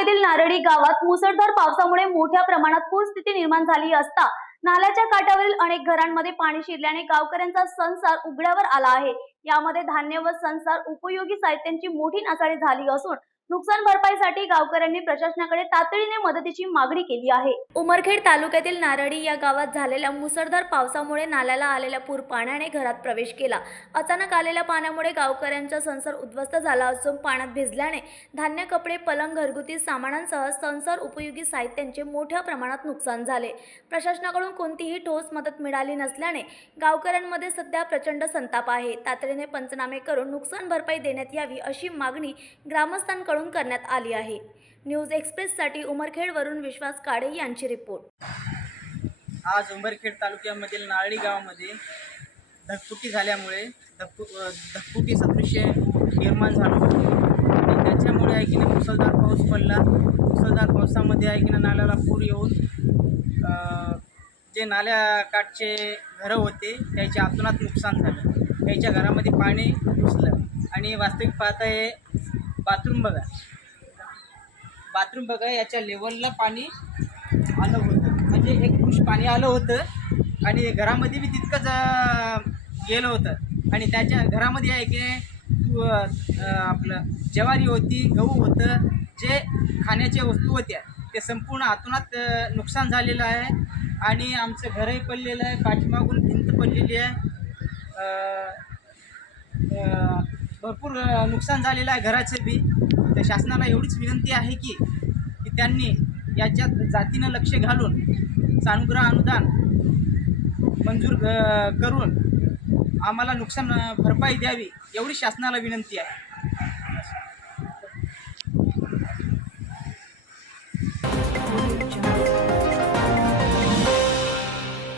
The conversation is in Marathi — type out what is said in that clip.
तालुक्यातील नारळी गावात मुसळधार पावसामुळे मोठ्या प्रमाणात पूरस्थिती निर्माण झाली असता नाल्याच्या काठावरील अनेक घरांमध्ये पाणी शिरल्याने गावकऱ्यांचा संसार उघड्यावर आला आहे. यामध्ये धान्य व संसार उपयोगी साहित्यांची मोठी नासाडी झाली असून नुकसान भरपाईसाठी गावकऱ्यांनी प्रशासनाकडे तातडीने मदतीची मागणी केली आहे. उमरखेड तालुक्यातील नारळी या गावात झालेल्या मुसळधार पावसामुळे नाल्याला आलेल्या पूर पाण्याने घरात प्रवेश केला. अचानक आलेल्या पाण्यामुळे गावकऱ्यांचा संसार उद्ध्वस्त झाला असून पाण्यात भिजल्याने धान्य कपडे पलंग घरगुती सामानांसह संसार उपयोगी साहित्यांचे मोठ्या प्रमाणात नुकसान झाले. प्रशासनाकडून कोणतीही ठोस मदत मिळाली नसल्याने गावकऱ्यांमध्ये सध्या प्रचंड संताप आहे. तातडीने पंचनामे करून नुकसान भरपाई देण्यात यावी अशी मागणी ग्रामस्थांकडून करण्यात आली आहे. न्यूज एक्सप्रेससाठी उमरखेडवरून विश्वास काळे यांची रिपोर्ट. आज उंबरखेड तालुक्यामधील नारळी गावामध्ये धगफुटी झाल्यामुळे धकफु अ, सदृश्य निर्माण झालं होतं. आणि त्याच्यामुळे आहे की नाही मुसळधार पाऊस पडला. मुसळधार पावसामध्ये आहे की ना नाल्याला पूर येऊन जे नाल्याकाठचे घरं होते त्याचे आतोनात नुकसान झालं. त्याच्या घरामध्ये पाणी घुसलं. आणि वास्तविक पाहता हे बाथरूम बघा. बाथरूम बघा याच्या लेवलला पाणी आलं होतं. म्हणजे एक खुश पाणी आलं होतं आणि घरामध्ये बी तितकंच गेलं होतं. आणि त्याच्या घरामध्ये आहे की तू आपलं ज्वारी होती गहू होतं जे खाण्याच्या वस्तू होत्या ते संपूर्ण आतोनात नुकसान झालेलं आहे. आणि आमचं घरही पडलेलं आहे पाठीमागून भिंत पडलेली आहे. भरपूर नुकसान झालेलं आहे घराचं बी. तर शासनाला एवढीच विनंती आहे की की त्यांनी याच्यात जातीनं लक्ष घालून सानुग्रह अनुदान मंजूर करून आम्हाला नुकसान भरपाई द्यावी एवढी शासनाला विनंती आहे.